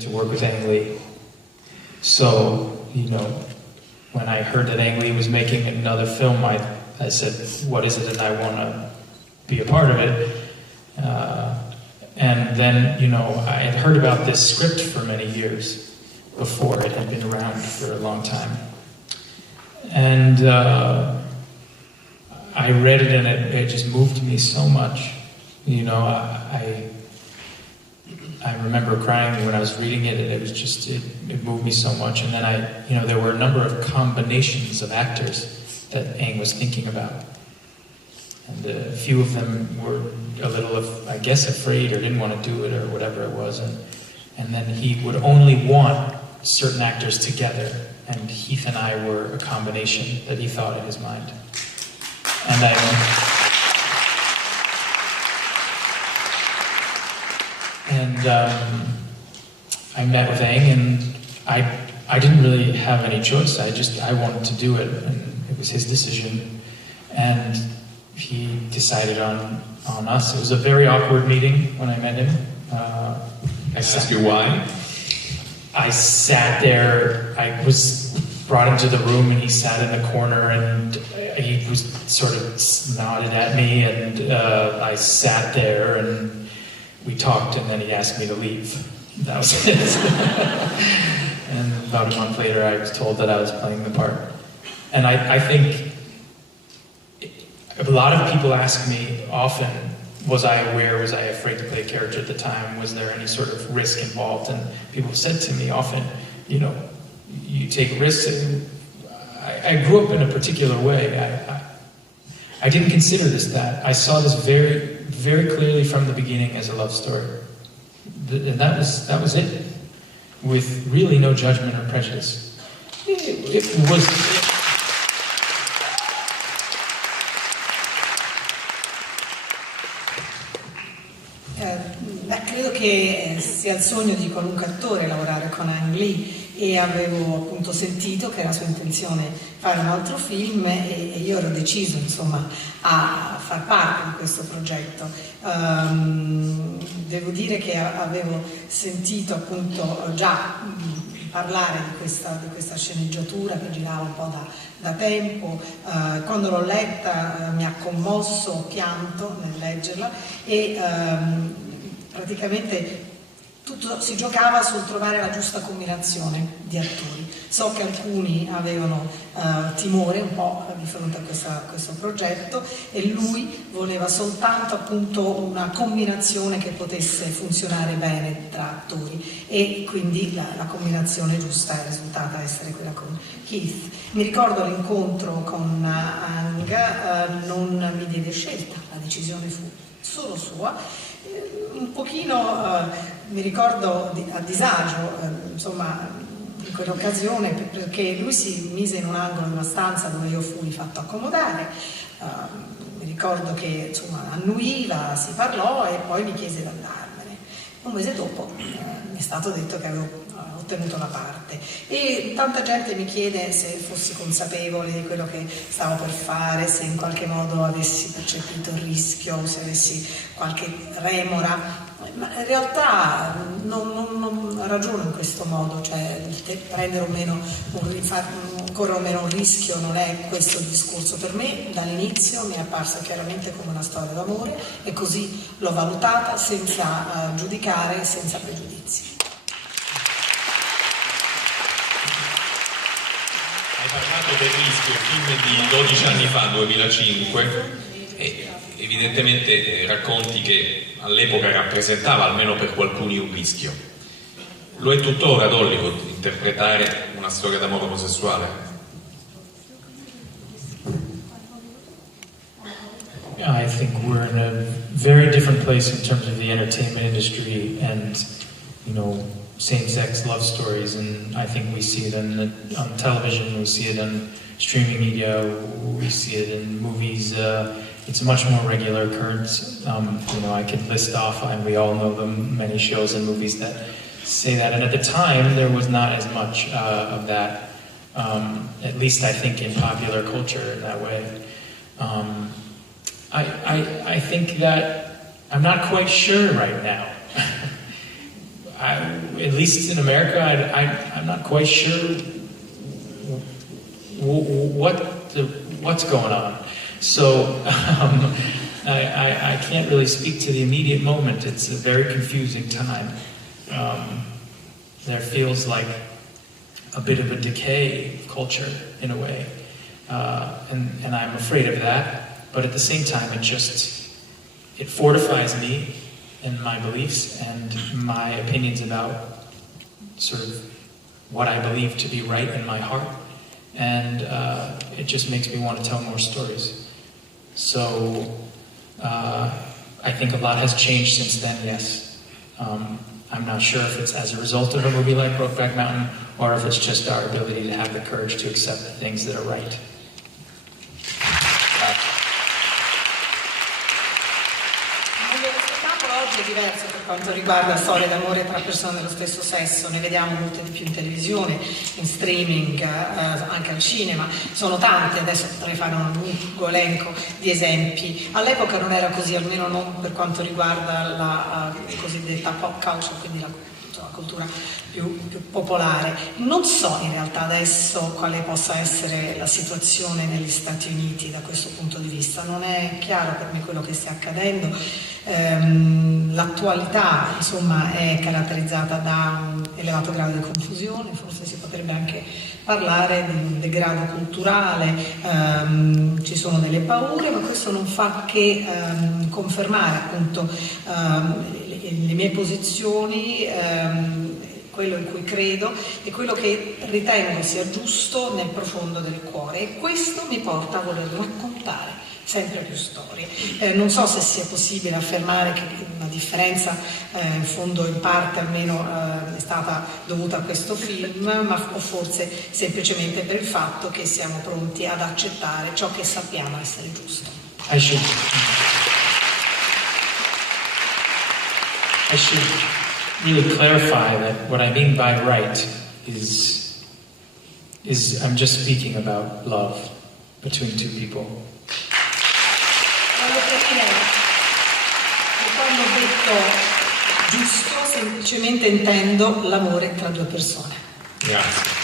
to work with Ang Lee. So, you know, when I heard that Ang Lee was making another film, I said, what is it? And I want to be a part of it. And then, you know, I had heard about this script for many years before. It had been around for a long time. And I read it and it just moved me so much. You know, I remember crying when I was reading it, and it was just, it moved me so much. And then you know, there were a number of combinations of actors that Ang was thinking about. And a few of them were a little, I guess, afraid or didn't want to do it or whatever it was. And then he would only want certain actors together. And Heath and I were a combination that he thought in his mind. And I met with Ang, and I didn't really have any choice. I wanted to do it, and it was his decision. And he decided on us. It was a very awkward meeting when I met him. Can I ask you why? I sat there, I was brought into the room, and he sat in the corner, and he was sort of nodded at me, and I sat there, and we talked, and then he asked me to leave. That was it. And about a month later, I was told that I was playing the part. And I think a lot of people ask me often, was I aware, was I afraid to play a character at the time? Was there any sort of risk involved? And people have said to me often, you know, you take risks. I grew up in a particular way. I didn't consider this that. I saw this very, very clearly from the beginning as a love story. And that was it, with really no judgment or prejudice. It was... Credo che sia il sogno di qualunque attore lavorare con Ang Lee, e avevo appunto sentito che era sua intenzione fare un altro film, e io ero deciso, insomma, a far parte di questo progetto. Devo dire che avevo sentito appunto già parlare di questa sceneggiatura che girava un po' da tempo. Quando l'ho letta mi ha commosso, ho pianto nel leggerla, e praticamente tutto si giocava sul trovare la giusta combinazione di attori. So che alcuni avevano timore un po' di fronte a questo progetto, e lui voleva soltanto appunto una combinazione che potesse funzionare bene tra attori, e quindi la combinazione giusta è risultata essere quella con Heath. Mi ricordo l'incontro con Ang, non mi diede scelta, la decisione fu solo sua. Un pochino mi ricordo a disagio, insomma, in quell'occasione, perché lui si mise in un angolo di una stanza dove io fui fatto accomodare. Mi ricordo che insomma annuiva, si parlò, e poi mi chiese di andarmene. Un mese dopo mi è stato detto che avevo ottenuto la parte, e tanta gente mi chiede se fossi consapevole di quello che stavo per fare, se in qualche modo avessi percepito il rischio, se avessi qualche remora. Ma in realtà non ragiono in questo modo, cioè prendere o meno correre o meno un rischio non è questo il discorso. Per me dall'inizio mi è apparsa chiaramente come una storia d'amore, e così l'ho valutata, senza giudicare, senza pregiudizi. Hai parlato del rischio, film di 12 anni fa, 2005, e evidentemente racconti che all'epoca rappresentava, almeno per alcuni, un rischio. Lo è tuttora ad Hollywood interpretare una storia d'amore omosessuale? I think we're in a very different place in terms of the entertainment industry and, you know, same-sex love stories, and I think we see it on television, we see it on streaming media, we see it in movies. It's a much more regular occurrence. You know, I could list off, and we all know them, many shows and movies that say that. And at the time, there was not as much of that, at least I think in popular culture in that way. I think that I'm not quite sure right now. at least in America, I'm not quite sure what's going on. So I can't really speak to the immediate moment. It's a very confusing time. There feels like a bit of a decay of culture in a way, and I'm afraid of that. But at the same time, it fortifies me and my beliefs and my opinions about sort of what I believe to be right in my heart, and it just makes me want to tell more stories. So I think a lot has changed since then, yes. I'm not sure if it's as a result of a movie like Brokeback Mountain or if it's just our ability to have the courage to accept the things that are right. Oggi è diverso per quanto riguarda storie d'amore tra persone dello stesso sesso, ne vediamo molte di più in televisione, in streaming, anche al cinema, sono tante, adesso potrei fare un lungo elenco di esempi. All'epoca non era così, almeno non per quanto riguarda la cosiddetta pop culture, quindi la cultura più popolare. Non so in realtà adesso quale possa essere la situazione negli Stati Uniti da questo punto di vista, non è chiaro per me quello che stia accadendo. L'attualità insomma è caratterizzata da un elevato grado di confusione, forse si potrebbe anche parlare di un degrado culturale, ci sono delle paure, ma questo non fa che confermare appunto le mie posizioni, quello in cui credo e quello che ritengo sia giusto nel profondo del cuore, e questo mi porta a voler raccontare sempre più storie. Non so se sia possibile affermare che una differenza in fondo in parte almeno è stata dovuta a questo film, ma o forse semplicemente per il fatto che siamo pronti ad accettare ciò che sappiamo essere giusto. I should really clarify that what I mean by right is I'm just speaking about love between two people. Quando ho detto giusto, semplicemente intendo l'amore tra due persone. Grazie.